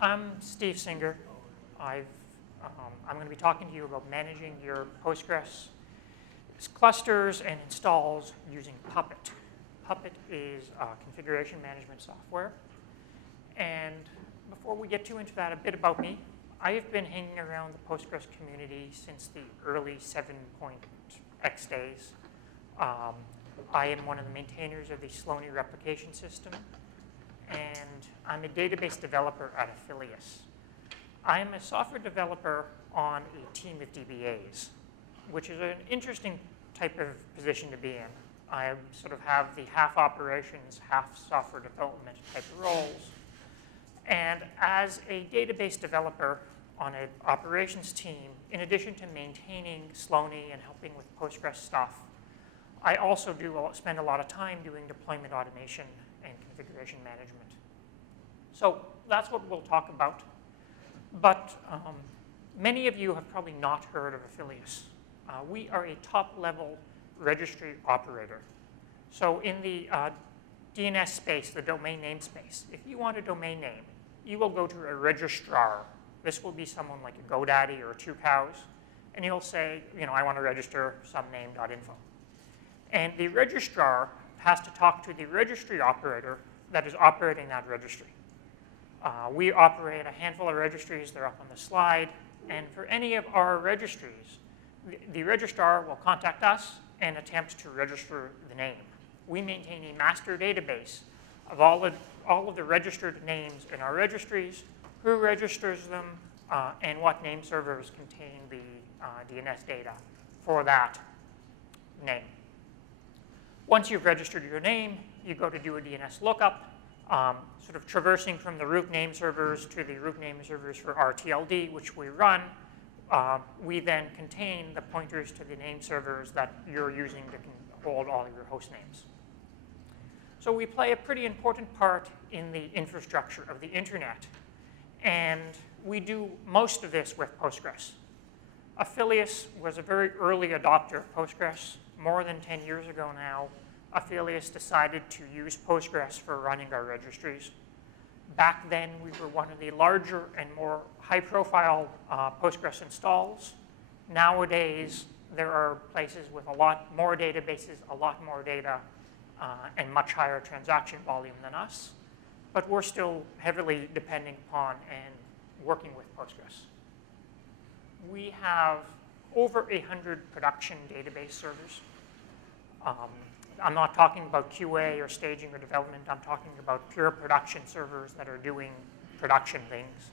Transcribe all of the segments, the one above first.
I'm Steve Singer. I'm going to be talking to you about managing your Postgres clusters and installs using Puppet. Puppet is configuration management software. And before we get too into that, a bit about me. I have been hanging around the Postgres community since the early 7.x days. I am one of the maintainers of the Slony replication system, and I'm a database developer at Afilias. I am a software developer on a team of DBAs, which is an interesting type of position to be in. I sort of have the half operations, half software development type of roles. And as a database developer on an operations team, in addition to maintaining Slony and helping with Postgres stuff, I also spend a lot of time doing deployment automation and configuration management. So that's what we'll talk about. But many of you have probably not heard of Afilias. We are a top-level registry operator. So in the DNS space, the domain name space, if you want a domain name, you will go to a registrar. This will be someone like a GoDaddy or a 2Cows, and you'll say, I want to register some name.info. And the registrar has to talk to the registry operator that is operating that registry. We operate a handful of registries. They're up on the slide. And for any of our registries, the registrar will contact us and attempt to register the name. We maintain a master database of all of the registered names in our registries, who registers them, and what name servers contain the DNS data for that name. Once you've registered your name, you go to do a DNS lookup, sort of traversing from the root name servers to the root name servers for RTLD, which we run. We then contain the pointers to the name servers that you're using to hold all of your host names. So we play a pretty important part in the infrastructure of the internet. And we do most of this with Postgres. Afilias was a very early adopter of Postgres. More than 10 years ago now, Afilias decided to use Postgres for running our registries. Back then, we were one of the larger and more high-profile Postgres installs. Nowadays, there are places with a lot more databases, a lot more data, and much higher transaction volume than us. But we're still heavily depending upon and working with Postgres. We have over 100 production database servers. I'm not talking about QA or staging or development. I'm talking about pure production servers that are doing production things.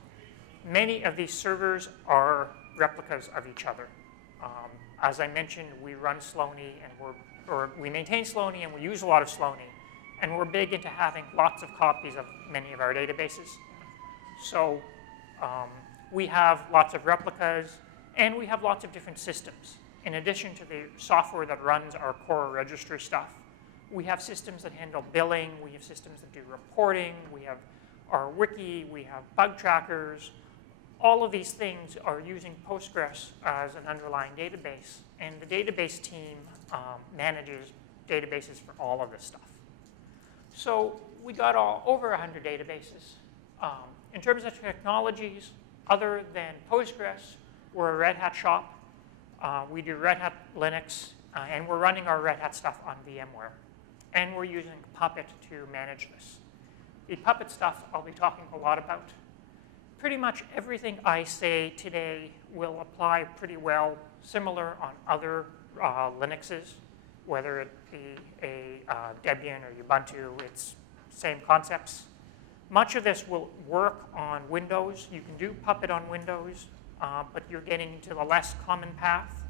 Many of these servers are replicas of each other. As I mentioned, we run Slony, and we maintain Slony, and we use a lot of Slony. And we're big into having lots of copies of many of our databases. So we have lots of replicas, and we have lots of different systems. In addition to the software that runs our core registry stuff, we have systems that handle billing, we have systems that do reporting, we have our wiki, we have bug trackers. All of these things are using Postgres as an underlying database, and the database team manages databases for all of this stuff. So we got over 100 databases. In terms of technologies, other than Postgres, we're a Red Hat shop. We do Red Hat Linux, and we're running our Red Hat stuff on VMware. And we're using Puppet to manage this. The Puppet stuff I'll be talking a lot about. Pretty much everything I say today will apply pretty well, similar on other Linuxes, whether it be a Debian or Ubuntu, it's same concepts. Much of this will work on Windows. You can do Puppet on Windows, but you're getting into the less common path.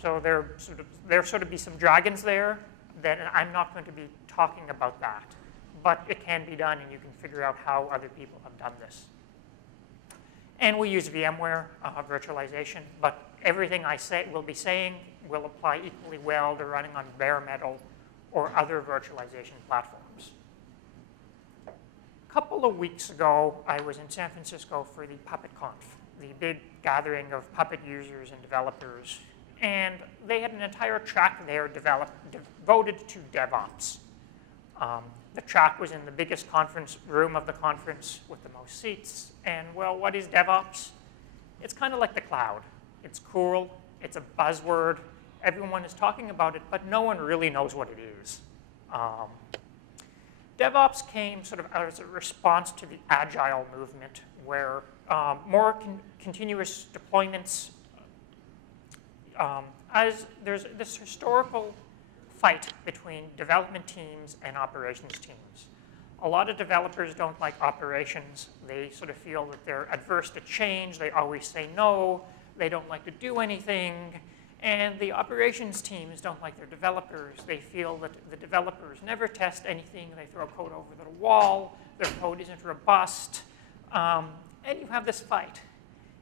So there sort of be some dragons there that I'm not going to be talking about that. But it can be done, and you can figure out how other people have done this. And we use VMware virtualization, but everything I will be saying will apply equally well to running on bare metal or other virtualization platforms. A couple of weeks ago, I was in San Francisco for the PuppetConf, the big gathering of Puppet users and developers. And they had an entire track there devoted to DevOps. The track was in the biggest conference room of the conference with the most seats. And, well, what is DevOps? It's kind of like the cloud. It's cool. It's a buzzword. Everyone is talking about it, but no one really knows what it is. DevOps came sort of as a response to the Agile movement, where more continuous deployments, as there's this historical fight between development teams and operations teams. A lot of developers don't like operations. They sort of feel that they're adverse to change. They always say no. They don't like to do anything. And the operations teams don't like their developers. They feel that the developers never test anything. They throw code over the wall. Their code isn't robust. And you have this fight.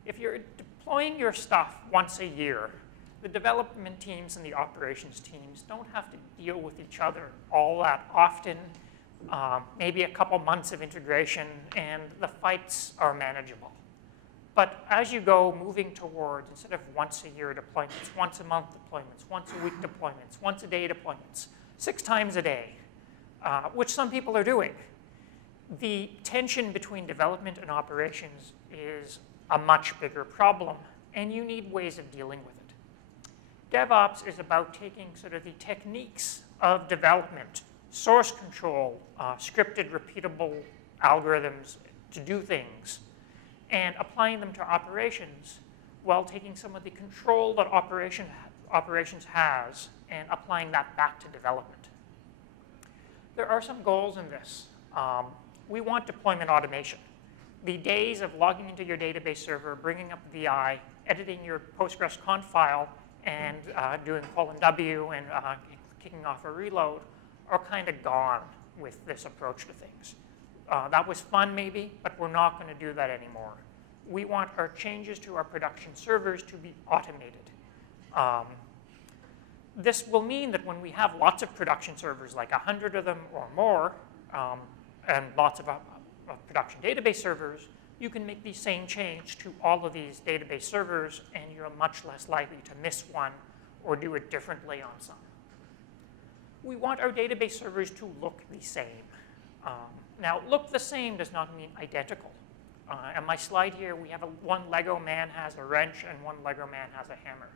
If you're deploying your stuff once a year, the development teams and the operations teams don't have to deal with each other all that often, maybe a couple months of integration, and the fights are manageable. But as you go moving towards, instead of once a year deployments, once a month deployments, once a week deployments, once a day deployments, 6 times a day, which some people are doing, the tension between development and operations is a much bigger problem, and you need ways of dealing with it. DevOps is about taking sort of the techniques of development, source control, scripted, repeatable algorithms to do things, and applying them to operations while taking some of the control that operations has and applying that back to development. There are some goals in this. We want deployment automation. The days of logging into your database server, bringing up the VI, editing your PostgreSQL file, and doing :W and kicking off a reload are kind of gone with this approach to things. That was fun maybe, but we're not going to do that anymore. We want our changes to our production servers to be automated. This will mean that when we have lots of production servers, like 100 of them or more, and lots of production database servers, you can make the same change to all of these database servers, and you're much less likely to miss one or do it differently on some. We want our database servers to look the same. Now, look the same does not mean identical. On my slide here, we have one Lego man has a wrench and one Lego man has a hammer.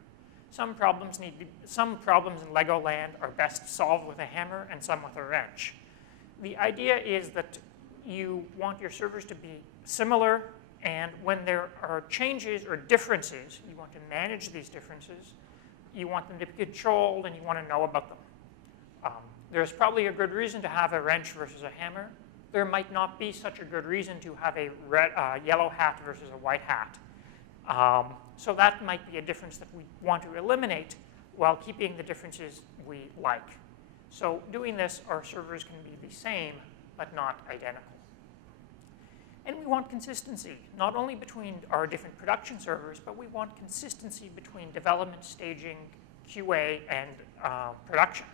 Some problems in Lego land are best solved with a hammer and some with a wrench. The idea is that you want your servers to be similar, and when there are changes or differences, you want to manage these differences. You want them to be controlled, and you want to know about them. There's probably a good reason to have a wrench versus a hammer. There might not be such a good reason to have a yellow hat versus a white hat. So that might be a difference that we want to eliminate while keeping the differences we like. So doing this, our servers can be the same, but not identical. And we want consistency, not only between our different production servers, but we want consistency between development, staging, QA, and production.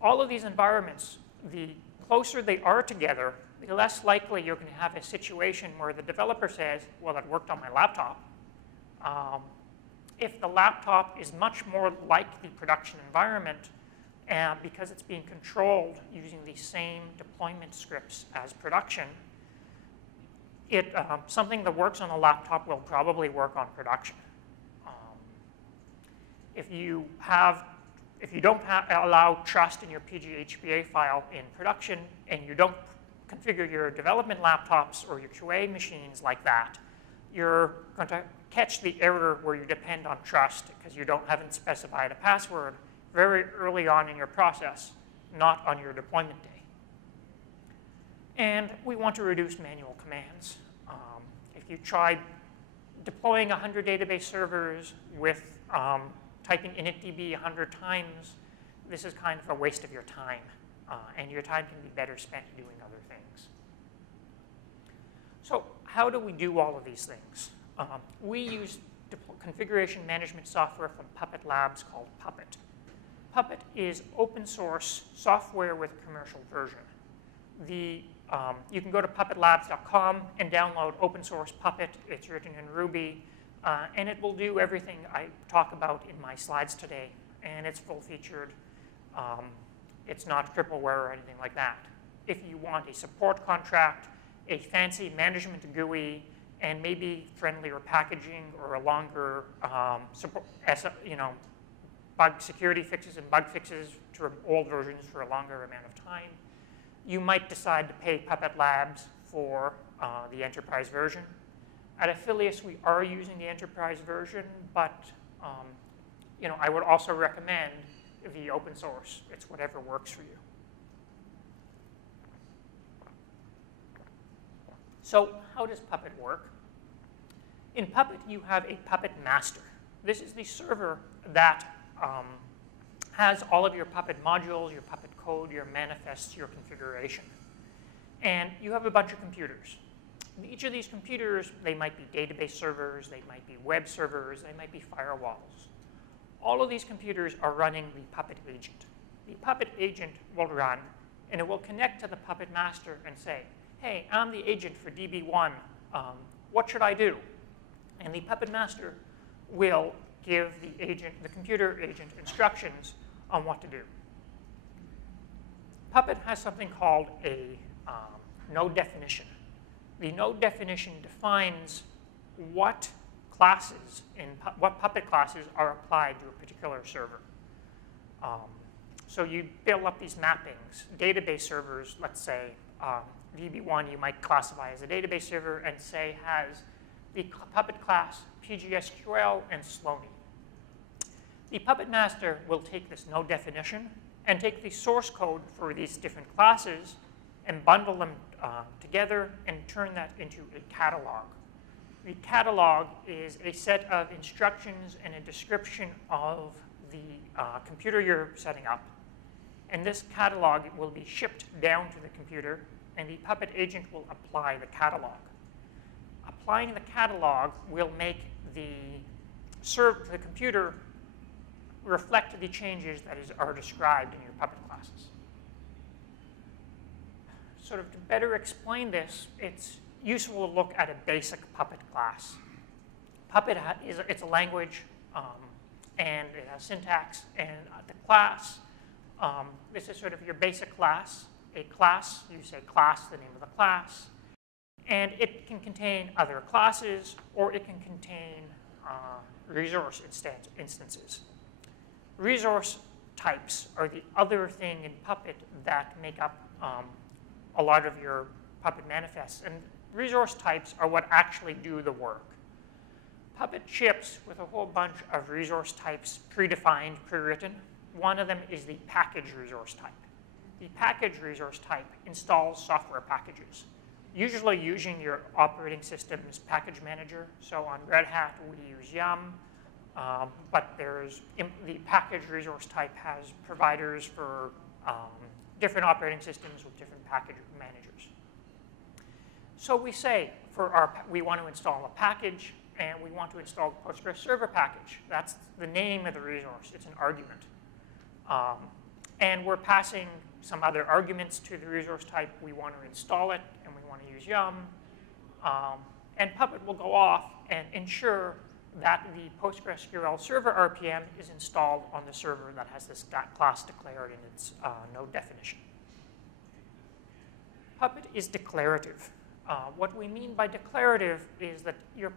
All of these environments, the closer they are together, the less likely you're going to have a situation where the developer says, well, it worked on my laptop. If the laptop is much more like the production environment, because it's being controlled using the same deployment scripts as production, something that works on a laptop will probably work on production. If you don't allow trust in your pghql file in production, and you don't configure your development laptops or your QA machines like that, you're going to catch the error where you depend on trust because you haven't specified a password very early on in your process, not on your deployment day. And we want to reduce manual commands. If you try deploying 100 database servers with typing initdb 100 times, this is kind of a waste of your time. And your time can be better spent doing other things. So how do we do all of these things? We use configuration management software from Puppet Labs called Puppet. Puppet is open source software with a commercial version. You can go to puppetlabs.com and download open source Puppet. It's written in Ruby, and it will do everything I talk about in my slides today, and it's full-featured. It's not tripleware or anything like that. If you want a support contract, a fancy management GUI, and maybe friendlier packaging or a longer bug security fixes and bug fixes to old versions for a longer amount of time, you might decide to pay Puppet Labs for the enterprise version. At Afilias, we are using the enterprise version, but I would also recommend the open source. It's whatever works for you. So how does Puppet work? In Puppet, you have a Puppet master. This is the server that has all of your Puppet modules, your Puppet code, your manifests, your configuration. And you have a bunch of computers. Each of these computers, they might be database servers, they might be web servers, they might be firewalls. All of these computers are running the Puppet agent. The Puppet agent will run, and it will connect to the Puppet master and say, hey, I'm the agent for DB1. What should I do? And the Puppet master will give the computer agent instructions on what to do. Puppet has something called a node definition. The node definition defines what classes what Puppet classes are applied to a particular server. So you build up these mappings. Database servers, let's say, DB1 you might classify as a database server and say has the Puppet class pgsql and Slonik. The Puppet master will take this node definition and take the source code for these different classes and bundle them together and turn that into a catalog. The catalog is a set of instructions and a description of the computer you're setting up. And this catalog will be shipped down to the computer, and the Puppet agent will apply the catalog. Applying the catalog will make the computer reflect the changes that are described in your Puppet classes. Sort of to better explain this, it's useful to look at a basic Puppet class. Puppet it's a language, and it has syntax, and the class, this is sort of your basic class. A class, you say class, the name of the class, and it can contain other classes, or it can contain resource instances. Resource types are the other thing in Puppet that make up a lot of your Puppet manifests, and resource types are what actually do the work. Puppet ships with a whole bunch of resource types predefined, pre-written. One of them is the package resource type. The package resource type installs software packages, usually using your operating system's package manager. So on Red Hat, we use Yum, but the package resource type has providers for different operating systems with different package managers. So we say we want to install a package, and we want to install the Postgres server package. That's the name of the resource. It's an argument. And we're passing some other arguments to the resource type. We want to install it, and we want to use Yum. And Puppet will go off and ensure that the PostgreSQL server RPM is installed on the server that has this class declared in its node definition. Puppet is declarative. What we mean by declarative is that the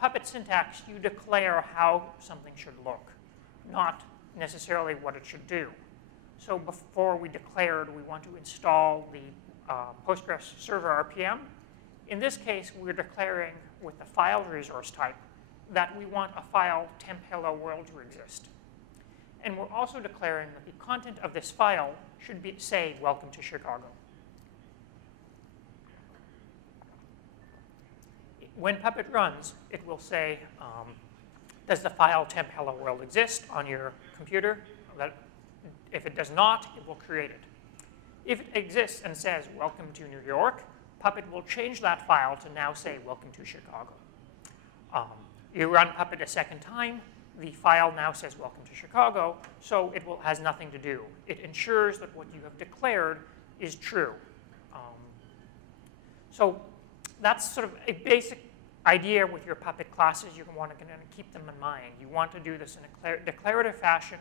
Puppet syntax, you declare how something should look, not necessarily what it should do. So before we declared, we want to install the Postgres server RPM. In this case, we're declaring with the file resource type that we want a file temp hello world to exist. And we're also declaring that the content of this file should say welcome to Chicago. When Puppet runs, it will say, does the file temp hello world exist on your computer? If it does not, it will create it. If it exists and says welcome to New York, Puppet will change that file to now say welcome to Chicago. You run Puppet a second time, the file now says welcome to Chicago, so it has nothing to do. It ensures that what you have declared is true. So that's sort of a basic idea with your Puppet classes. You want to keep them in mind. You want to do this in a declarative fashion,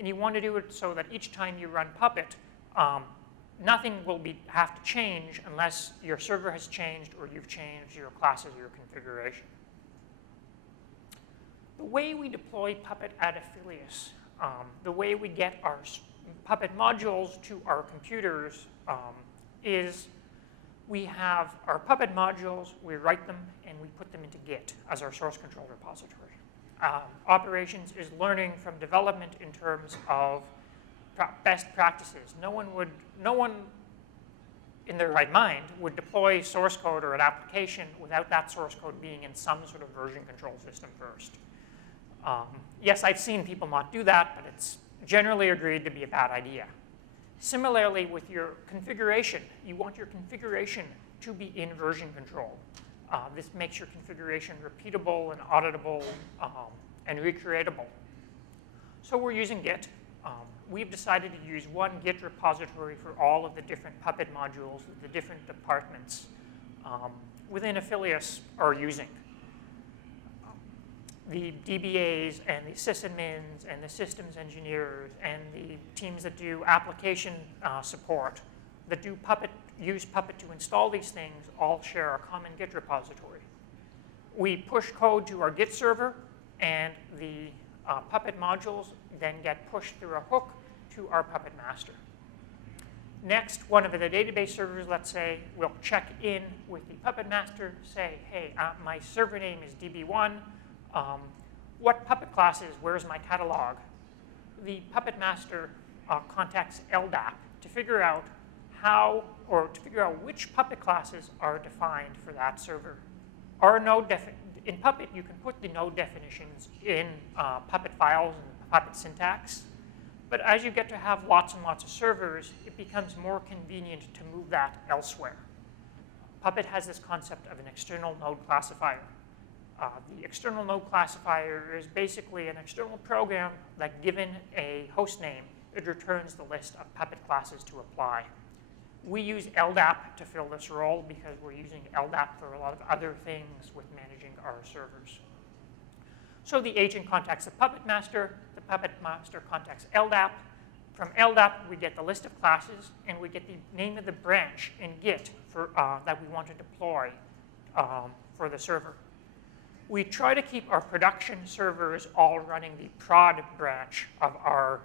And you want to do it so that each time you run Puppet, nothing will have to change unless your server has changed or you've changed your classes or your configuration. The way we deploy Puppet at Afilias, the way we get our Puppet modules to our computers is we have our Puppet modules, we write them, and we put them into Git as our source control repository. Operations is learning from development in terms of best practices. No one in their right mind would deploy source code or an application without that source code being in some sort of version control system first. Yes, I've seen people not do that, but it's generally agreed to be a bad idea. Similarly, with your configuration, you want your configuration to be in version control. This makes your configuration repeatable and auditable and recreatable. So we're using Git. We've decided to use one Git repository for all of the different Puppet modules that the different departments within Afilias are using. The DBAs and the sysadmins and the systems engineers and the teams that do application support, that do use Puppet to install these things, all share a common Git repository. We push code to our Git server, and the Puppet modules then get pushed through a hook to our Puppet master. Next, one of the database servers, let's say, will check in with the Puppet master, say, hey, my server name is DB1. What Puppet classes, where's my catalog? The Puppet master contacts LDAP to figure out which Puppet classes are defined for that server. In Puppet, you can put the node definitions in Puppet files and Puppet syntax. But as you get to have lots and lots of servers, it becomes more convenient to move that elsewhere. Puppet has this concept of an external node classifier. The external node classifier is basically an external program that, given a host name, it returns the list of Puppet classes to apply. We use LDAP to fill this role because we're using LDAP for a lot of other things with managing our servers. So the agent contacts the Puppet master contacts LDAP. From LDAP, we get the list of classes, and we get the name of the branch in Git that we want to deploy for the server. We try to keep our production servers all running the prod branch of our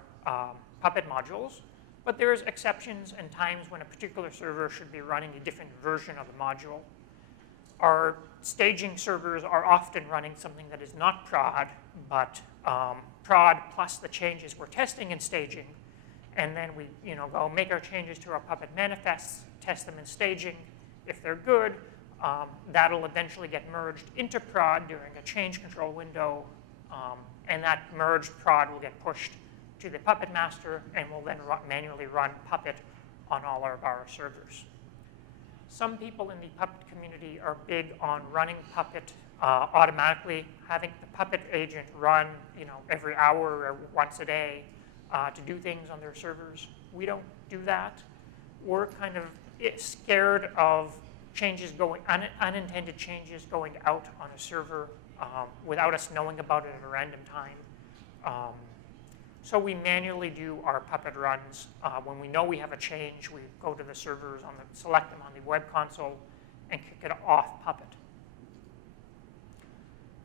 Puppet modules, but there's exceptions and times when a particular server should be running a different version of the module. Our staging servers are often running something that is not prod, but prod plus the changes we're testing in staging, and then we go make our changes to our Puppet manifests, test them in staging. If they're good, that'll eventually get merged into prod during a change control window, and that merged prod will get pushed to the Puppet master, and will then manually run Puppet on all of our servers. Some people in the Puppet community are big on running Puppet automatically, having the Puppet agent run every hour or once a day to do things on their servers. We don't do that. We're kind of scared of unintended changes going out on a server without us knowing about it at a random time. So we manually do our Puppet runs. When we know we have a change, we go to the servers, select them on the web console, and kick it off Puppet.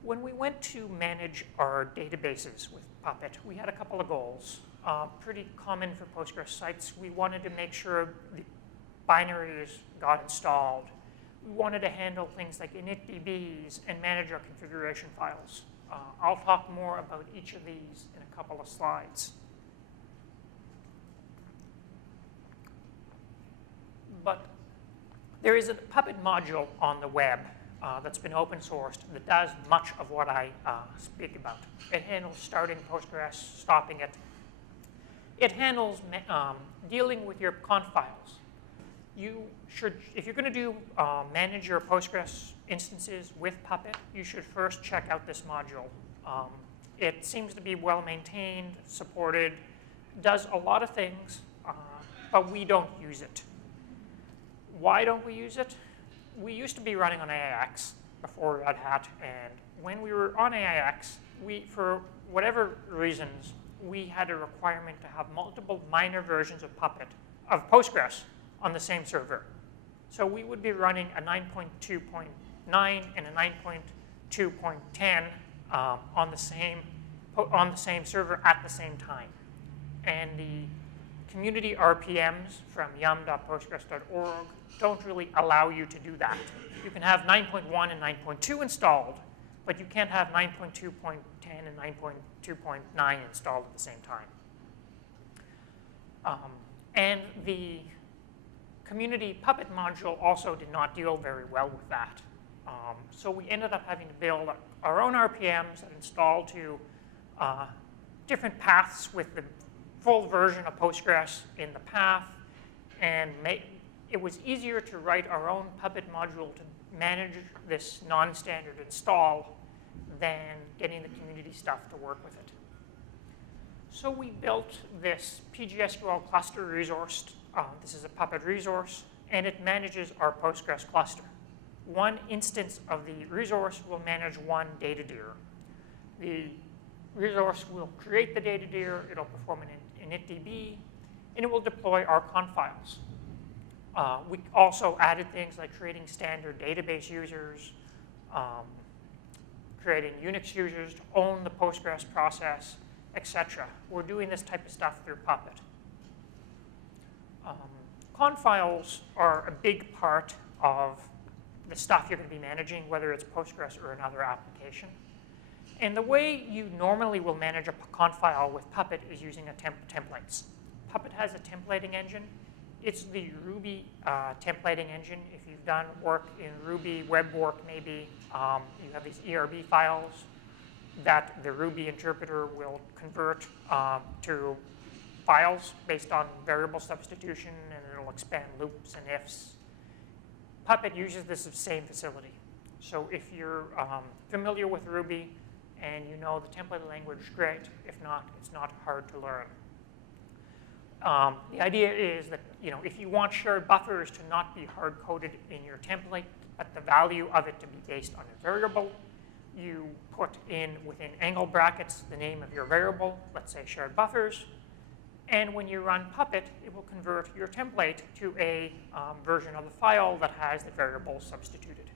When we went to manage our databases with Puppet, we had a couple of goals. Pretty common for Postgres sites. We wanted to make sure the binaries got installed. We wanted to handle things like initdbs and manage our configuration files. I'll talk more about each of these in a couple of slides. But there is a Puppet module on the web that's been open sourced that does much of what I speak about. It handles starting Postgres, stopping it. It handles dealing with your conf files. If you're going to manage your Postgres instances with Puppet, you should first check out this module. It seems to be well maintained, supported, does a lot of things, but we don't use it. Why don't we use it? We used to be running on AIX before Red Hat, and when we were on AIX, for whatever reasons, we had a requirement to have multiple minor versions of Postgres on the same server. So we would be running a 9.2.9 and a 9.2.10 on the same server at the same time. And the community RPMs from yum.postgres.org don't really allow you to do that. You can have 9.1 and 9.2 installed, but you can't have 9.2.10 and 9.2.9 installed at the same time. And the community Puppet module also did not deal very well with that. So we ended up having to build our own RPMs that install to different paths with the full version of Postgres in the path, and it was easier to write our own Puppet module to manage this non-standard install than getting the community stuff to work with it. So we built this pgsql cluster resource. This is a Puppet resource, and it manages our Postgres cluster. One instance of the resource will manage one data dir. The resource will create the data dir, it'll perform an initdb, and it will deploy our conf files. We also added things like creating standard database users, creating Unix users to own the Postgres process, etc. We're doing this type of stuff through Puppet. Conf files are a big part of the stuff you're going to be managing, whether it's Postgres or another application. And the way you normally will manage a conf file with Puppet is using templates. Puppet has a templating engine. It's the Ruby templating engine. If you've done work in Ruby, web work maybe, you have these ERB files that the Ruby interpreter will convert to files based on variable substitution, and it'll expand loops and ifs. Puppet uses this same facility. So if you're familiar with Ruby and you know the template language, great. If not, it's not hard to learn. The idea is that if you want shared buffers to not be hard-coded in your template, but the value of it to be based on a variable, you put in within angle brackets the name of your variable, let's say shared buffers, and when you run Puppet, it will convert your template to a version of the file that has the variable substituted.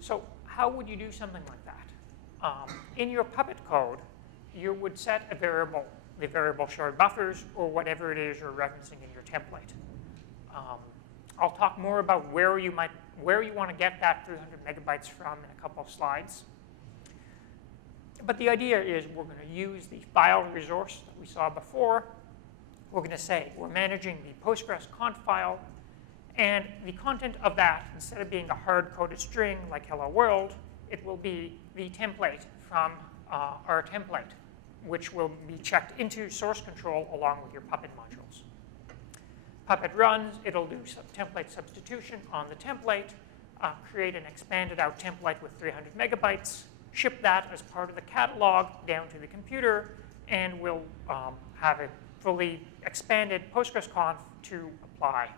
So how would you do something like that? In your Puppet code, you would set a variable, the variable shared buffers, or whatever it is you're referencing in your template. I'll talk more about where you want to get that 300 megabytes from in a couple of slides. But the idea is we're going to use the file resource that we saw before. We're going to say we're managing the Postgres conf file, and the content of that, instead of being a hard-coded string like hello world, it will be the template from our template, which will be checked into source control along with your Puppet modules. Puppet runs, it'll do some template substitution on the template, create an expanded out template with 300 megabytes, ship that as part of the catalog down to the computer, and we'll have a fully expanded PostgresConf to apply.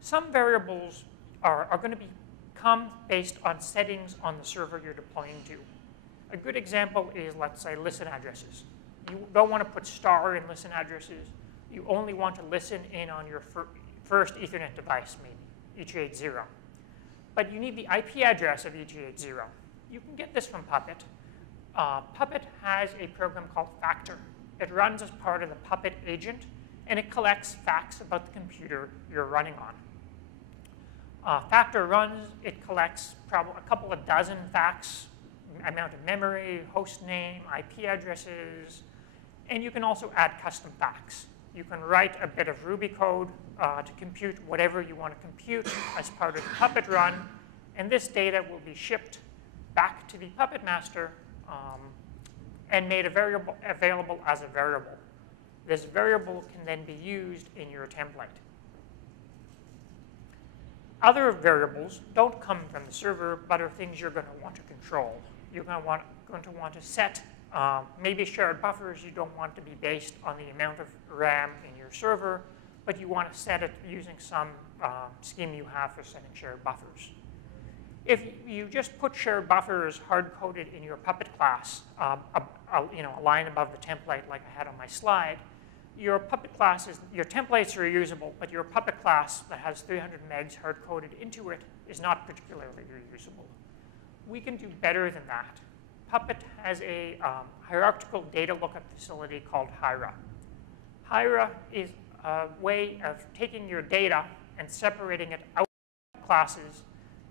Some variables are going to become based on settings on the server you're deploying to. A good example is, let's say, listen addresses. You don't want to put star in listen addresses. You only want to listen in on your first Ethernet device, maybe, EG80. But you need the IP address of EG80. You can get this from Puppet. Puppet has a program called Factor. It runs as part of the Puppet agent, and it collects facts about the computer you're running on. Factor runs, it collects probably a couple of dozen facts, amount of memory, host name, IP addresses, and you can also add custom facts. You can write a bit of Ruby code to compute whatever you want to compute as part of the Puppet run, and this data will be shipped back to the Puppet master and made available as a variable. This variable can then be used in your template. Other variables don't come from the server, but are things you're going to want to control. You're going to want to set maybe shared buffers. You don't want to be based on the amount of RAM in your server, but you want to set it using some scheme you have for setting shared buffers. If you just put shared buffers hard-coded in your Puppet class, a line above the template like I had on my slide, your Puppet class your templates are reusable, but your Puppet class that has 300 megs hard-coded into it is not particularly reusable. We can do better than that. Puppet has a hierarchical data lookup facility called Hiera. Hiera is a way of taking your data and separating it out of classes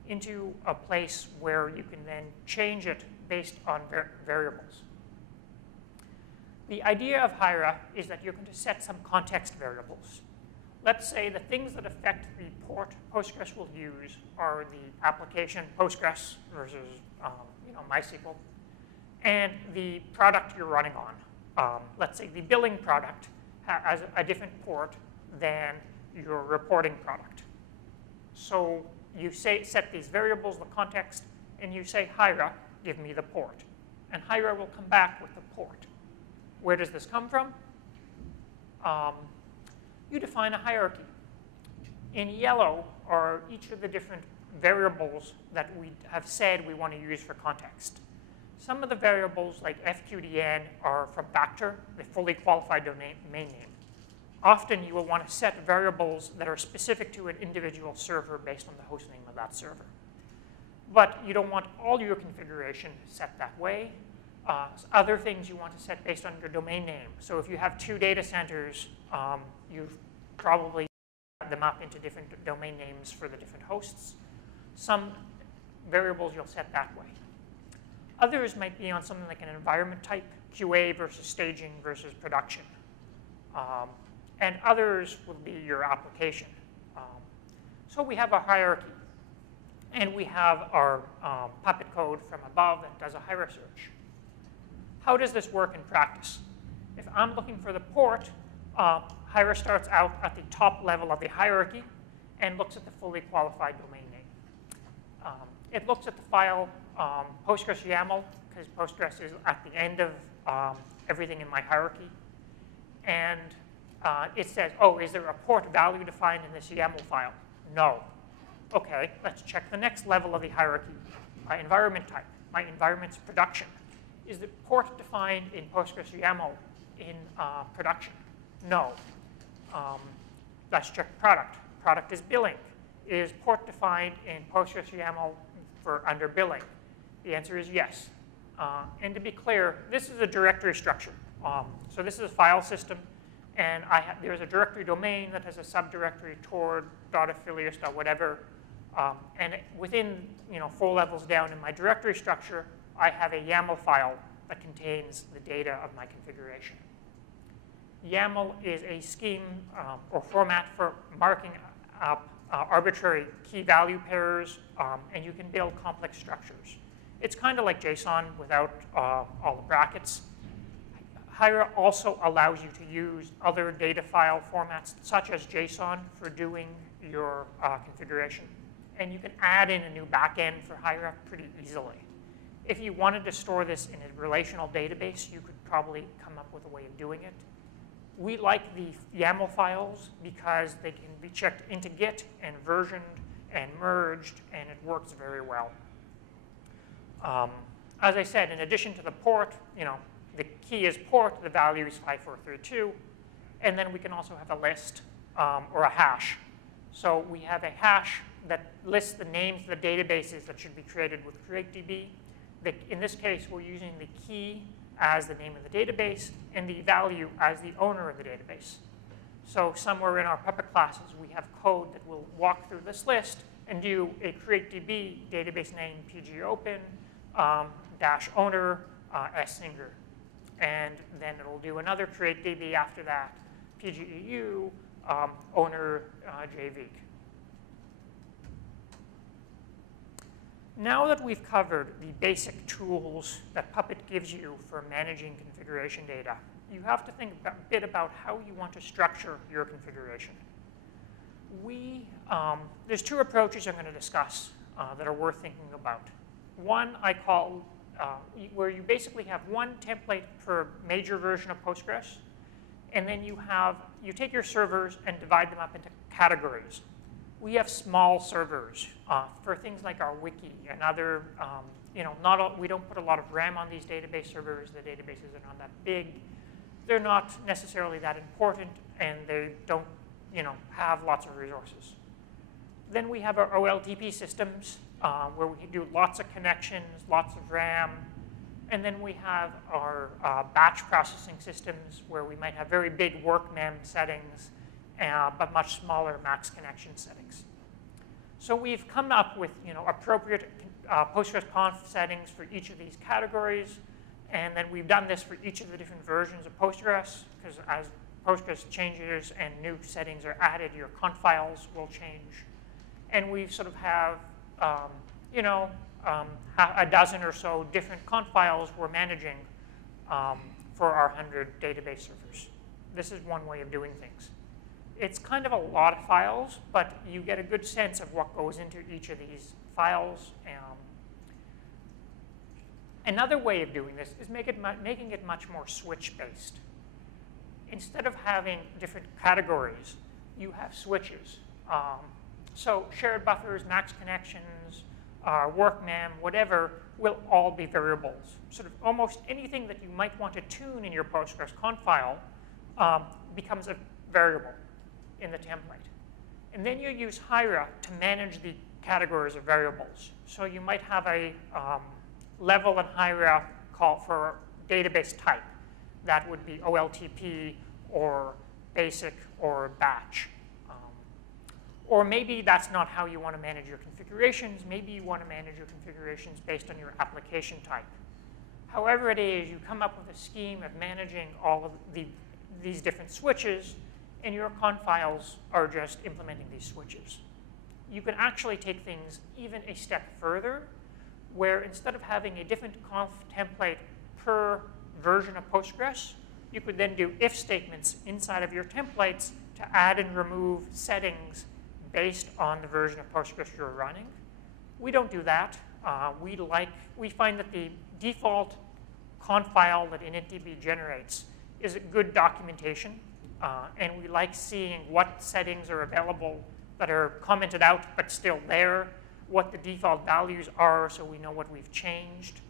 into a place where you can then change it based on variables. The idea of Hiera is that you're going to set some context variables. Let's say the things that affect the port Postgres will use are the application Postgres versus MySQL, and the product you're running on. Let's say the billing product has a different port than your reporting product. So you set these variables, the context, and you say, Hiera, give me the port. And Hiera will come back with the port. Where does this come from? You define a hierarchy. In yellow are each of the different variables that we have said we want to use for context. Some of the variables, like FQDN, are from Vector, the fully qualified domain name. Often you will want to set variables that are specific to an individual server based on the host name of that server. But you don't want all your configuration set that way. Other things you want to set based on your domain name. So if you have 2 data centers, you've probably set them up into different domain names for the different hosts. Some variables you'll set that way. Others might be on something like an environment type, QA versus staging versus production. And others will be your application. So we have a hierarchy. And we have our Puppet code from above that does a Hiera search. How does this work in practice? If I'm looking for the port, Hiera starts out at the top level of the hierarchy and looks at the fully qualified domain name. It looks at the file Postgres.yaml, because Postgres is at the end of everything in my hierarchy. And it says, oh, is there a port value defined in this YAML file? No. OK, let's check the next level of the hierarchy. My environment type, my environment's production. Is the port defined in Postgres.yaml in production? No. Let's check product. Product is billing. Is port defined in Postgres.yaml for under billing? The answer is yes. And to be clear, this is a directory structure. So this is a file system. And there's a directory domain that has a subdirectory toward.affilias.whatever. And within 4 levels down in my directory structure, I have a YAML file that contains the data of my configuration. YAML is a scheme or format for marking up arbitrary key value pairs, and you can build complex structures. It's kind of like JSON without all the brackets. Hiera also allows you to use other data file formats, such as JSON, for doing your configuration. And you can add in a new backend for Hiera pretty easily. If you wanted to store this in a relational database, you could probably come up with a way of doing it. We like the YAML files because they can be checked into Git and versioned and merged, and it works very well. As I said, in addition to the port, the key is port, the value is 5432, and then we can also have a list or a hash. So we have a hash that lists the names of the databases that should be created with CreateDB. In this case, we're using the key as the name of the database and the value as the owner of the database. So somewhere in our Puppet classes, we have code that will walk through this list and do a CreateDB database name pgopen -owner ssinger. And then it'll do another CreateDB after that, pgeu owner jvik. Now that we've covered the basic tools that Puppet gives you for managing configuration data, you have to think a bit about how you want to structure your configuration. There's 2 approaches I'm going to discuss that are worth thinking about. One I call where you basically have one template per major version of Postgres, and then you take your servers and divide them up into categories. We have small servers for things like our wiki and other, we don't put a lot of RAM on these database servers. The databases are not that big. They're not necessarily that important, and they don't, have lots of resources. Then we have our OLTP systems, where we do lots of connections, lots of RAM. And then we have our batch processing systems, where we might have very big work mem settings, but much smaller max connection settings. So we've come up with appropriate PostgreSQL settings for each of these categories. And then we've done this for each of the different versions of Postgres, because as Postgres changes and new settings are added, your conf files will change. And we sort of have, a dozen or so different conf files we're managing for our 100 database servers. This is one way of doing things. It's kind of a lot of files, but you get a good sense of what goes into each of these files. Another way of doing this is making it much more switch-based. Instead of having different categories, you have switches. So shared buffers, max connections, work mem, whatever, will all be variables. Sort of almost anything that you might want to tune in your Postgres conf file becomes a variable in the template. And then you use Hiera to manage the categories of variables. So you might have a level in Hiera call for database type. That would be OLTP or basic or batch. Or maybe that's not how you want to manage your configurations. Maybe you want to manage your configurations based on your application type. However it is, you come up with a scheme of managing all of these different switches, and your conf files are just implementing these switches. You can actually take things even a step further, where instead of having a different conf template per version of Postgres, you could then do if statements inside of your templates to add and remove settings based on the version of Postgres you're running. We don't do that. We find that the default conf file that initdb generates is a good documentation, and we like seeing what settings are available that are commented out but still there, what the default values are so we know what we've changed.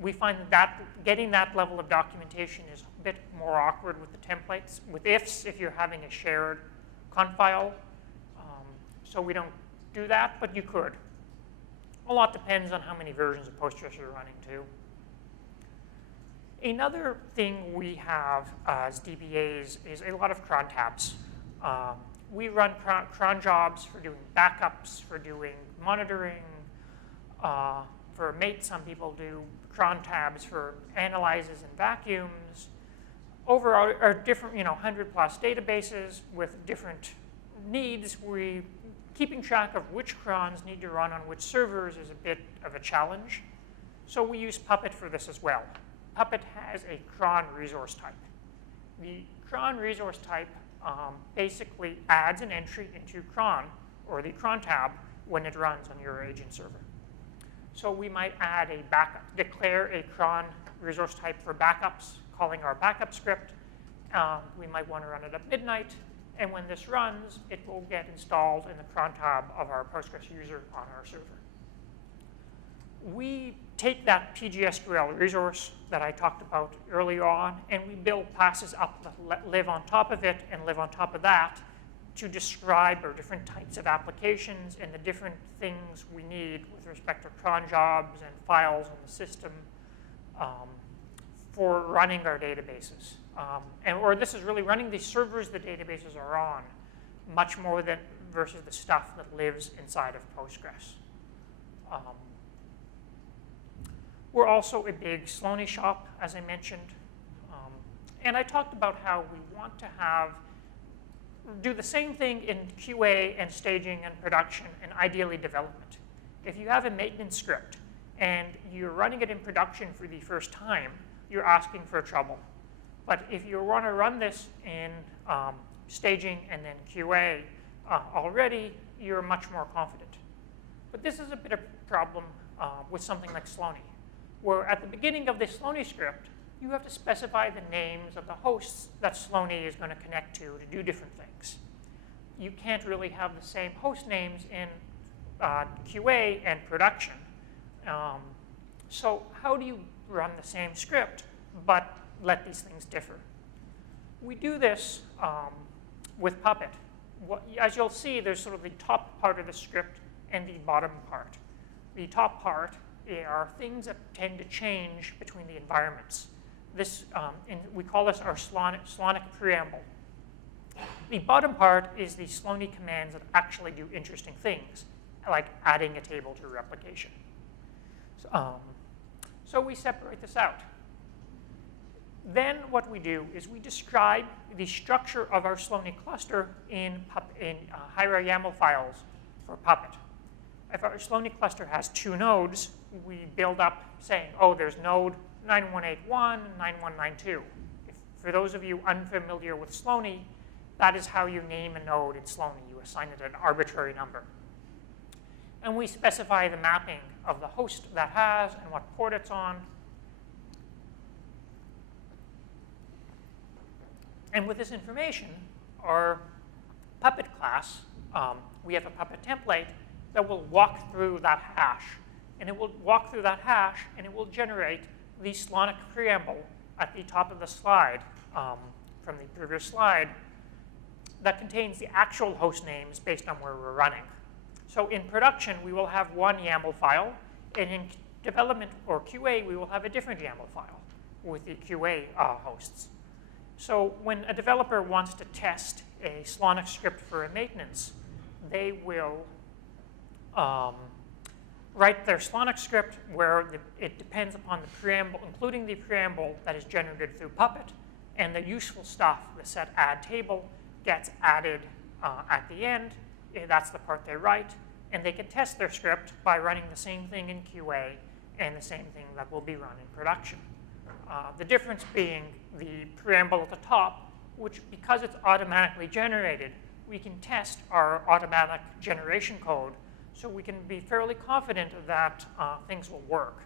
We find that getting that level of documentation is a bit more awkward with the templates. With ifs, if you're having a shared conf file, so we don't do that, but you could. A lot depends on how many versions of Postgres you're running too. Another thing we have as DBAs is a lot of cron tabs. We run cron jobs for doing backups, for doing monitoring. For mate, some people do cron tabs for analyzes and vacuums. Over our different, 100+ databases with different needs, keeping track of which crons need to run on which servers is a bit of a challenge. So we use Puppet for this as well. Puppet has a cron resource type. The cron resource type basically adds an entry into cron, or the cron tab, when it runs on your agent server. So we might add a backup, declare a cron resource type for backups, calling our backup script. We might want to run it at midnight. And when this runs, it will get installed in the cron tab of our Postgres user on our server. We take that pgsql resource that I talked about earlier on, and we build classes up that live on top of it and live on top of that to describe our different types of applications and the different things we need with respect to cron jobs and files in the system for running our databases. Or this is really running the servers the databases are on, much more than versus the stuff that lives inside of Postgres. We're also a big Slony shop, as I mentioned. And I talked about how we want to do the same thing in QA and staging and production and ideally development. If you have a maintenance script and you're running it in production for the first time, you're asking for trouble. But if you want to run this in staging and then QA already, you're much more confident. But this is a bit of a problem with something like Slony, where at the beginning of the Slony script, you have to specify the names of the hosts that Slony is going to connect to do different things. you can't really have the same host names in QA and production. So how do you run the same script but let these things differ? We do this with Puppet. As you'll see, there's sort of the top part of the script and the bottom part. The top part are things that tend to change between the environments. We call this our Slonik preamble. The bottom part is the Slony commands that actually do interesting things, like adding a table to a replication. So we separate this out. Then what we do is we describe the structure of our Slony cluster in Hiera YAML files for Puppet. If our Slony cluster has 2 nodes, we build up saying, oh, there's node 9181 and 9192. For those of you unfamiliar with Slony, that is how you name a node in Slony. You assign it an arbitrary number. And we specify the mapping of the host that has and what port it's on. And with this information, our Puppet class, we have a Puppet template that will walk through that hash. And it will walk through that hash, and it will generate the Slonik preamble at the top of the slide from the previous slide that contains the actual host names based on where we're running. So in production, we will have one YAML file, and in development or QA, we will have a different YAML file with the QA hosts. So when a developer wants to test a Slonik script for a maintenance, they will write their Slonik script where it depends upon the preamble, including the preamble that is generated through Puppet, and the useful stuff, the set add table, gets added at the end. That's the part they write, and they can test their script by running the same thing in QA and the same thing that will be run in production. The difference being the preamble at the top, which because it's automatically generated, we can test our automatic generation code so we can be fairly confident that things will work.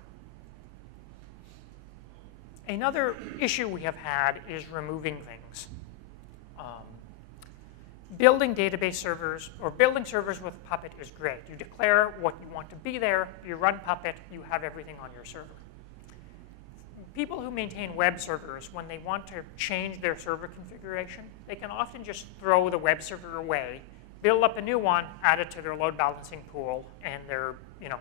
Another issue we have had is removing things. Building database servers or building servers with Puppet is great. You declare what you want to be there, you run Puppet, you have everything on your server. People who maintain web servers, when they want to change their server configuration, they can often just throw the web server away, build up a new one, add it to their load balancing pool, and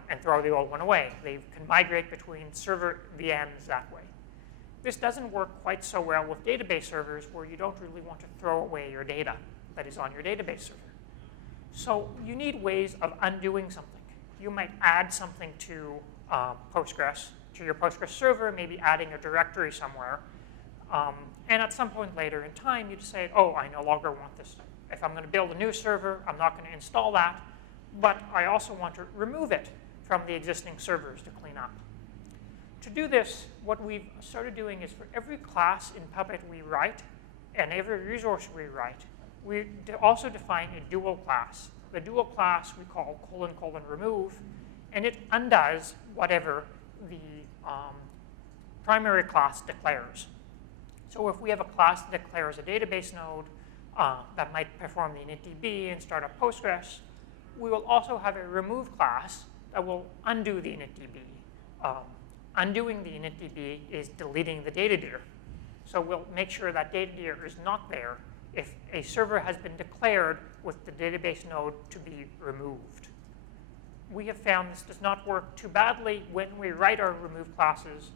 and throw the old one away. They can migrate between server VMs that way. This doesn't work quite so well with database servers where you don't really want to throw away your data that is on your database server. So you need ways of undoing something. You might add something to Postgres, to your Postgres server, maybe adding a directory somewhere. And at some point later in time, you decide, oh, I no longer want this. If I'm going to build a new server, I'm not going to install that. But I also want to remove it from the existing servers to clean up. To do this, what we've started doing is for every class in Puppet we write and every resource we write, we also define a dual class. The dual class we call : remove, and it undoes whatever the primary class declares. So if we have a class that declares a database node that might perform the initdb and start up Postgres, we will also have a remove class that will undo the initdb. Undoing the initdb is deleting the data dir. So we'll make sure that data dir is not there if a server has been declared with the database node to be removed. We have found this does not work too badly when we write our remove classes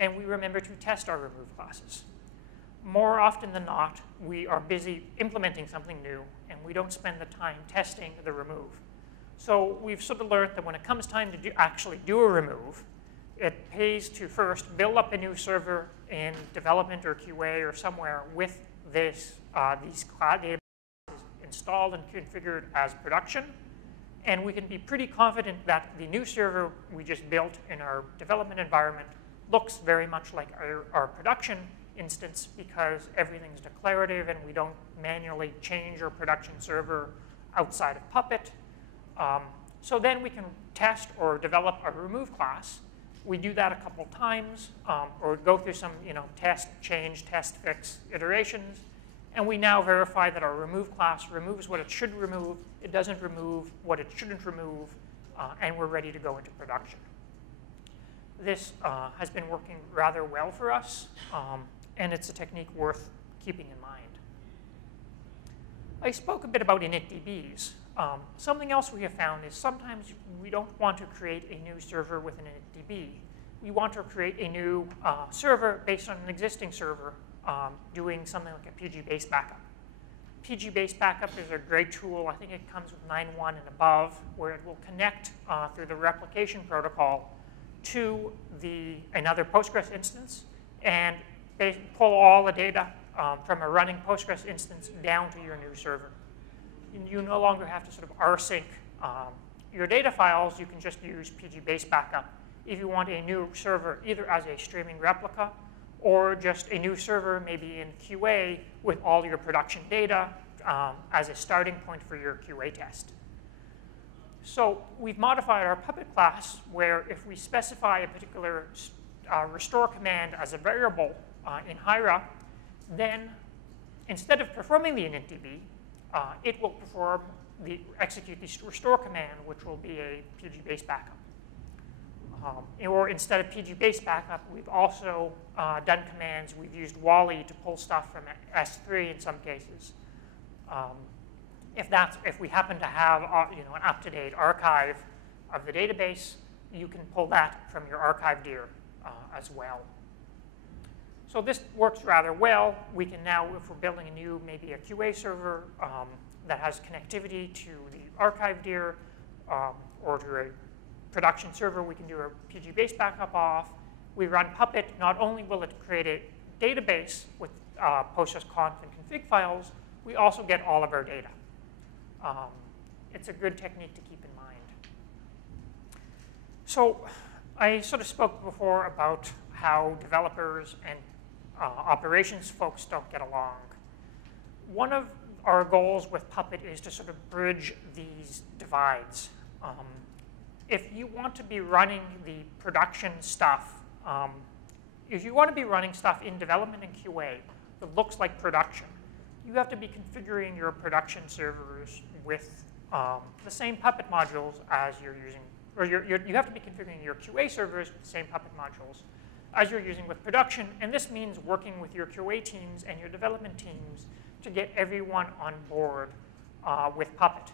and we remember to test our remove classes. More often than not, we are busy implementing something new and we don't spend the time testing the remove. So we've sort of learned that when it comes time to actually do a remove, it pays to first build up a new server in development or QA or somewhere with these databases installed and configured as production. And we can be pretty confident that the new server we just built in our development environment looks very much like our production instance because everything's declarative and we don't manually change our production server outside of Puppet. So then we can test or develop a remove class. We do that a couple times or go through some test, change, test, fix iterations. And we now verify that our remove class removes what it should remove, it doesn't remove what it shouldn't remove, and we're ready to go into production. This has been working rather well for us, and it's a technique worth keeping in mind. I spoke a bit about initdbs. Something else we have found is sometimes we don't want to create a new server with an initdb. We want to create a new server based on an existing server doing something like a PG-based backup. PG-based backup is a great tool. I think it comes with 9.1 and above, where it will connect through the replication protocol to another Postgres instance and pull all the data from a running Postgres instance down to your new server. You no longer have to sort of rsync your data files. You can just use PG-based backup if you want a new server, either as a streaming replica or just a new server, maybe in QA, with all your production data as a starting point for your QA test. So we've modified our Puppet class, where if we specify a particular restore command as a variable in Hiera, then instead of performing the initdb, it will execute the restore command, which will be a PG-based backup. Or instead of PG-based backup, we've also done commands. We've used Wally to pull stuff from S3 in some cases. If we happen to have an up-to-date archive of the database, you can pull that from your archive dir as well. So this works rather well. We can now, if we're building a new, maybe a QA server that has connectivity to the archive dir or to a production server, we can do a PG-based backup off. We run Puppet. Not only will it create a database with postgres.conf and config files, we also get all of our data. It's a good technique to keep in mind. So I sort of spoke before about how developers and operations folks don't get along. One of our goals with Puppet is to sort of bridge these divides. If you want to be running the production stuff, if you want to be running stuff in development and QA that looks like production, you have to be configuring your production servers with the same Puppet modules as you're using, or you have to be configuring your QA servers with the same Puppet modules as you're using with production. And this means working with your QA teams and your development teams to get everyone on board with Puppet.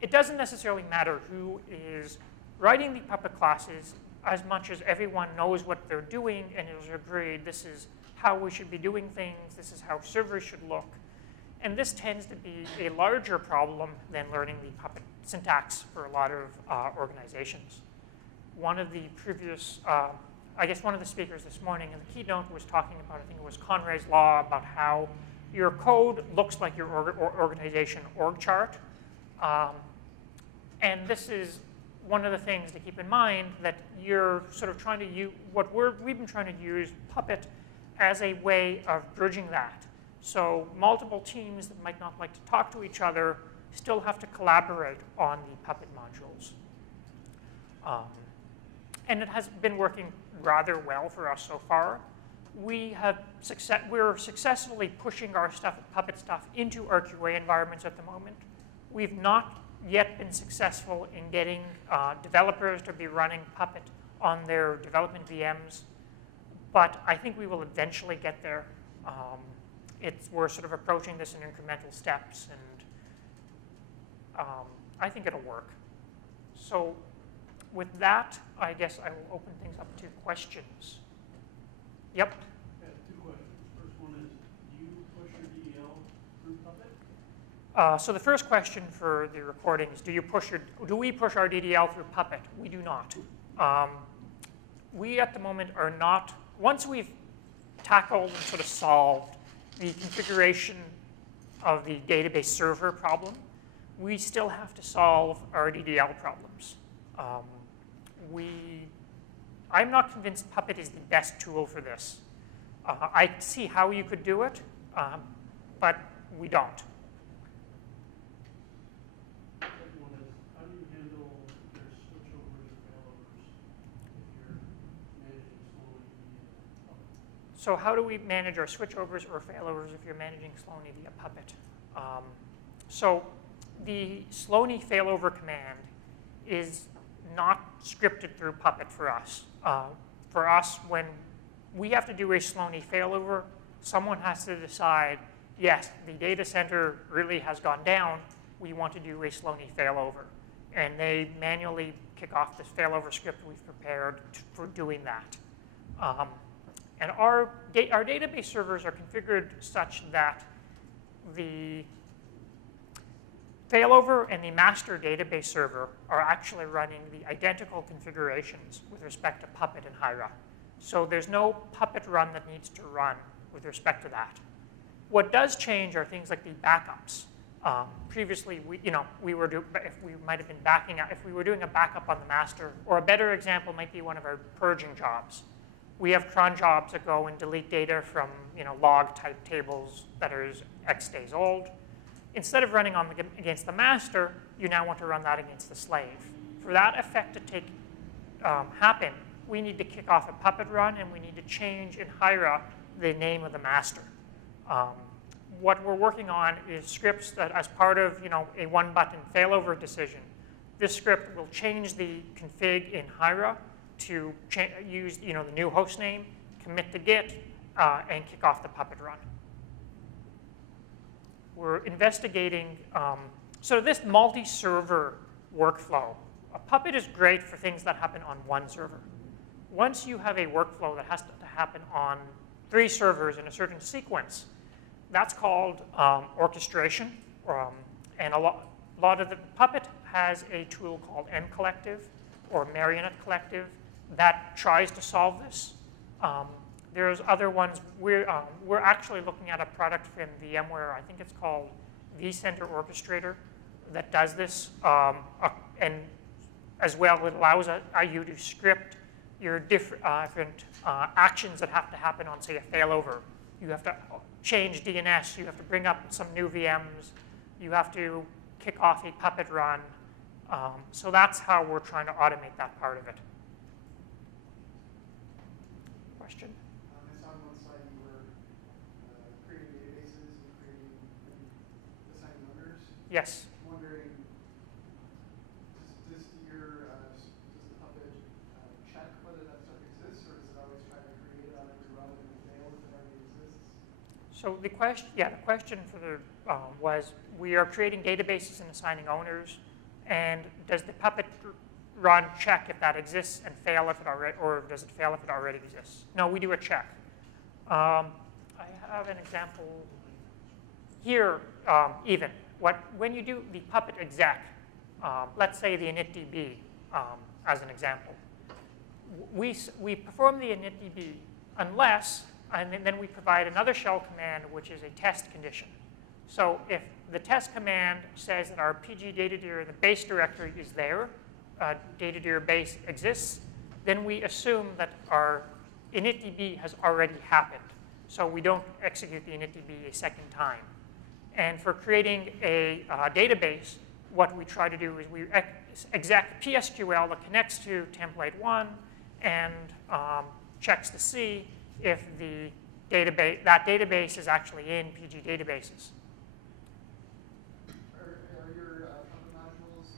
It doesn't necessarily matter who is writing the Puppet classes as much as everyone knows what they're doing and is agreed this is how we should be doing things, this is how servers should look. And this tends to be a larger problem than learning the Puppet syntax for a lot of organizations. One of the previous, I guess one of the speakers this morning in the keynote was talking about, I think it was Conray's law, about how your code looks like your organization org chart. And this is one of the things to keep in mind, that you're sort of trying to use, we've been trying to use Puppet as a way of bridging that. So multiple teams that might not like to talk to each other still have to collaborate on the Puppet modules. And it has been working rather well for us so far. We're successfully pushing our Puppet stuff into our QA environments at the moment. We've not yet been successful in getting developers to be running Puppet on their development VMs, but I think we will eventually get there. We're sort of approaching this in incremental steps, and I think it'll work. So with that, I guess I will open things up to questions. Yep? I have two questions. First one is, do you push your DDL through Puppet? So the first question for the recording is, do we push our DDL through Puppet? We do not. We at the moment are not, once we've tackled and sort of solved the configuration of the database server problem, we still have to solve our DDL problems. I'm not convinced Puppet is the best tool for this. I see how you could do it, but we don't. Second one is, how do you handle their switchovers or failovers if you're managing Slonik? So how do we manage our switchovers or failovers if you're managing Slony via Puppet? So the Slony failover command is not scripted through Puppet for us. For us, when we have to do a Slony failover, someone has to decide, yes, the data center really has gone down, we want to do a Slony failover. And they manually kick off this failover script we've prepared for doing that. And our database servers are configured such that the failover and the master database server are actually running the identical configurations with respect to Puppet and Hiera. So there's no Puppet run that needs to run with respect to that. What does change are things like the backups. Previously, if we were doing a backup on the master, or a better example might be one of our purging jobs. We have cron jobs that go and delete data from log type tables that are X days old. Instead of running against the master, you now want to run that against the slave. For that effect to happen, we need to kick off a Puppet run, and we need to change in Hiera the name of the master. What we're working on is scripts that, as part of a one-button failover decision, this script will change the config in Hiera to use the new host name, commit to Git, and kick off the Puppet run. We're investigating, so this multi-server workflow, a Puppet is great for things that happen on one server. Once you have a workflow that has to happen on 3 servers in a certain sequence, that's called orchestration. And a lot of the Puppet has a tool called mcollective or marionette collective that tries to solve this. There's other ones. We're actually looking at a product from VMware. I think it's called vCenter Orchestrator that does this. And as well, it allows you to script your different actions that have to happen on, say, a failover. You have to change DNS. You have to bring up some new VMs. You have to kick off a Puppet run. So that's how we're trying to automate that part of it. Question? I saw on one slide you were creating databases and assigning owners. Yes. I'm wondering, does the Puppet check whether that stuff exists, or does it always try to create it on every run and fail if it already exists? So the question for the was, we are creating databases and assigning owners, and does the Puppet run check if that exists and fail if it already, or does it fail if it already exists? No, we do a check. I have an example here. When you do the Puppet exec, let's say the initdb as an example, we perform the initdb unless, and then we provide another shell command, which is a test condition. So if the test command says that our pg datadir in the base directory is there, datadir base exists, then we assume that our initdb has already happened. So we don't execute the initdb a second time. And for creating a database, what we try to do is we exec psql that connects to template 1 and checks to see if that database is actually in PG databases. Are your Puppet modules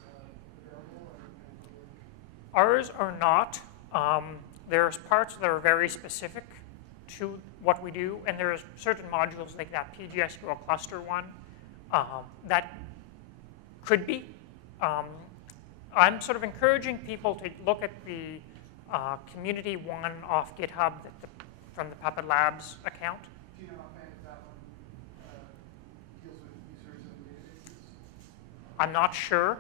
available? Ours are not. There's parts that are very specific to what we do, and there's certain modules like that pgsql cluster one that could be. I'm sort of encouraging people to look at the community one off GitHub from the Puppet Labs account. Do you know offhand if that one deals with users and databases? I'm not sure.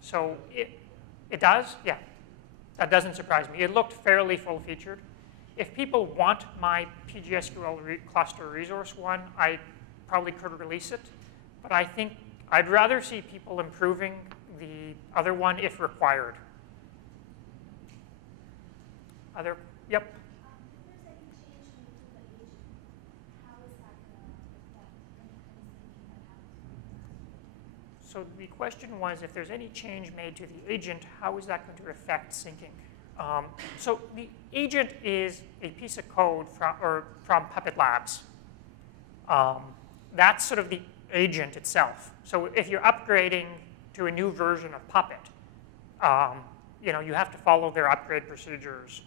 So it does, yeah. That doesn't surprise me. It looked fairly full-featured. If people want my pgsql cluster resource one, I probably could release it. But I think I'd rather see people improving the other one if required. Yep. If there's any change made to the agent, how is that going to affect any kind of syncing that happens? So the question was, if there's any change made to the agent, how is that going to affect syncing? So the agent is a piece of code from Puppet Labs. That's sort of the agent itself. So if you're upgrading to a new version of Puppet, you have to follow their upgrade procedures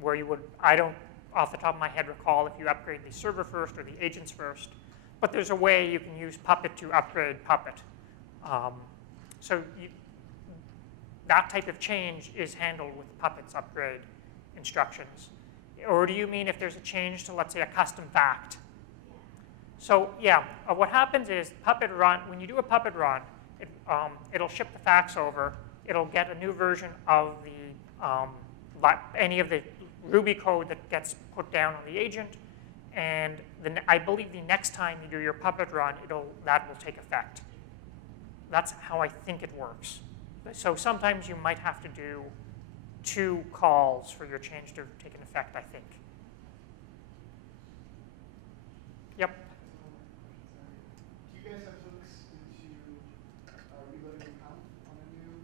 where you would, I don't, off the top of my head, recall if you upgrade the server first or the agents first, but there's a way you can use Puppet to upgrade Puppet. That type of change is handled with Puppet's upgrade instructions. Or do you mean if there's a change to, let's say, a custom fact? So yeah, what happens is Puppet run, when you do a Puppet run, it'll ship the facts over. It'll get a new version of any of the Ruby code that gets put down on the agent. And I believe the next time you do your Puppet run, that will take effect. That's how I think it works. So sometimes you might have to do 2 calls for your change to take an effect, I think. Yep. Do you guys have hooks into reloading the count on a new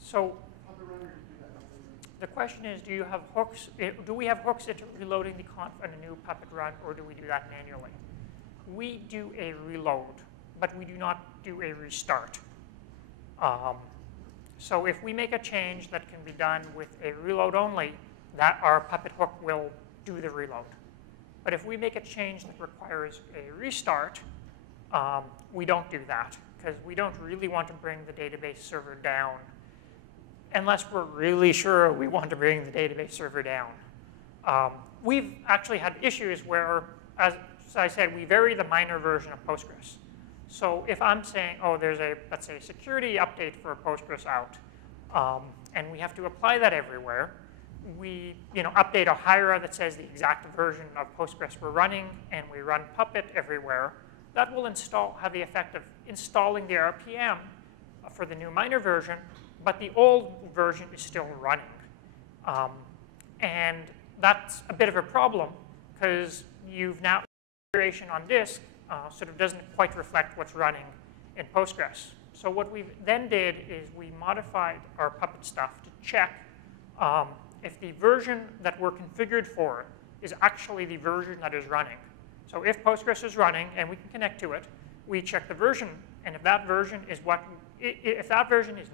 So Puppet run, or do you do that manually? the question is, do you have hooks? Do we have hooks into reloading the conf on a new Puppet run, or do we do that manually? We do a reload, but we do not do a restart. So if we make a change that can be done with a reload only, that our Puppet hook will do the reload. But if we make a change that requires a restart, we don't do that, because we don't really want to bring the database server down unless we're really sure we want to bring the database server down. We've actually had issues where, as I said, we vary the minor version of Postgres. So if I'm saying, oh, there's a, let's say, security update for Postgres out, and we have to apply that everywhere, we update a Hiera that says the exact version of Postgres we're running, and we run Puppet everywhere. That will have the effect of installing the RPM for the new minor version, but the old version is still running. And that's a bit of a problem, because you've now, configuration on disk sort of doesn't quite reflect what's running in Postgres. So what we then did is we modified our Puppet stuff to check if the version that we're configured for is actually the version that is running. So if Postgres is running and we can connect to it, we check the version, and if that version is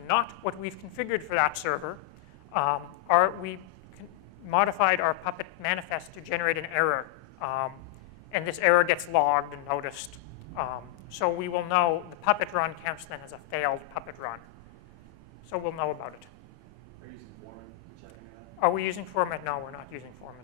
not what we've configured for that server, we modified our Puppet manifest to generate an error. And this error gets logged and noticed. So we will know the Puppet run counts then as a failed Puppet run. So we'll know about it. Are you using Foreman for checking that? Are we using Foreman? No, we're not using Foreman.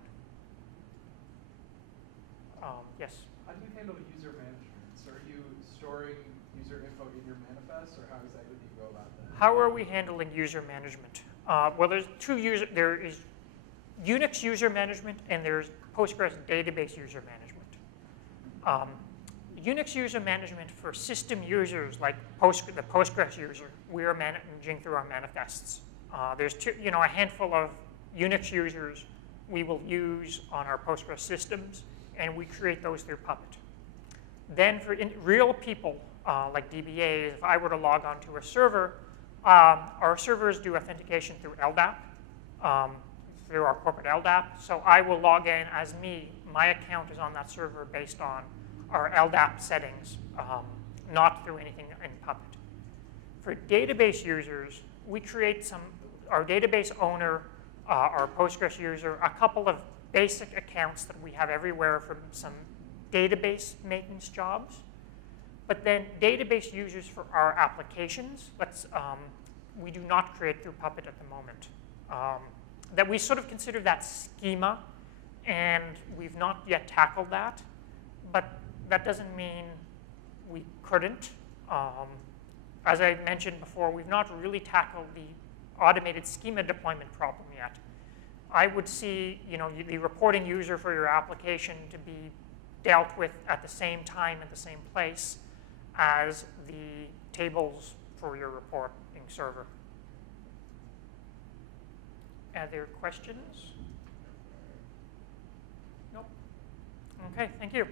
Yes? How do you handle user management? So are you storing user info in your manifest, or how exactly do you go about that? How are we handling user management? Well, there is Unix user management, and there's Postgres database user management. Unix user management for system users like the Postgres user, we are managing through our manifests. There's a handful of Unix users we will use on our Postgres systems, and we create those through Puppet. Then for real people, like DBAs, if I were to log onto a server, our servers do authentication through LDAP, through our corporate LDAP. So I will log in as me. My account is on that server based on our LDAP settings, not through anything in Puppet. For database users, we create our database owner, our Postgres user, a couple of basic accounts that we have everywhere from some database maintenance jobs. But then database users for our applications, we do not create through Puppet at the moment. That we sort of consider that schema, and we've not yet tackled that. But that doesn't mean we couldn't. As I mentioned before, we've not really tackled the automated schema deployment problem yet. I would see the reporting user for your application to be dealt with at the same time at the same place as the tables for your reporting server. Other questions? Nope. Okay, thank you.